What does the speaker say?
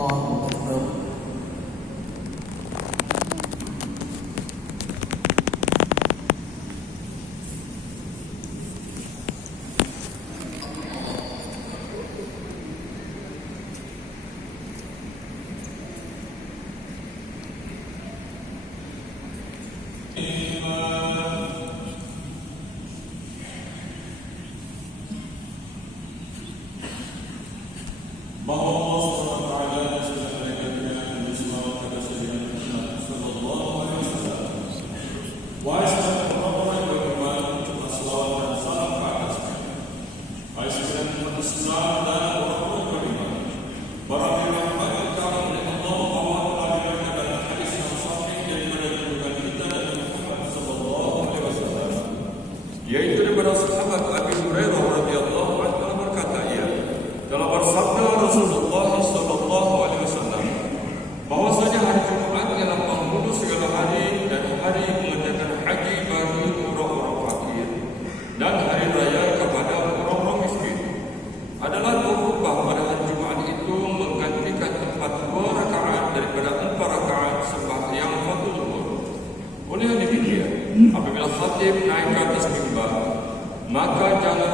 الله أكبر. Yaitu daripada sahabat Abi Hurairah radhiyallahu anhu berkata, ia telah bersabda Rasulullah sallallahu alaihi wasallam bahwasanya hari Jumaat ialah penghulu segala hari dan hari mengerjakan haji bagi orang-orang fakir dan hari raya kepada orang-orang miskin. Adalah berubah pada hari Jumaat itu menggantikan 4 rakaat daripada 4 rakaat sembahyang fardu zuhur. Oleh demikian, apabila khatib naik ke atas mimbar, maka jangan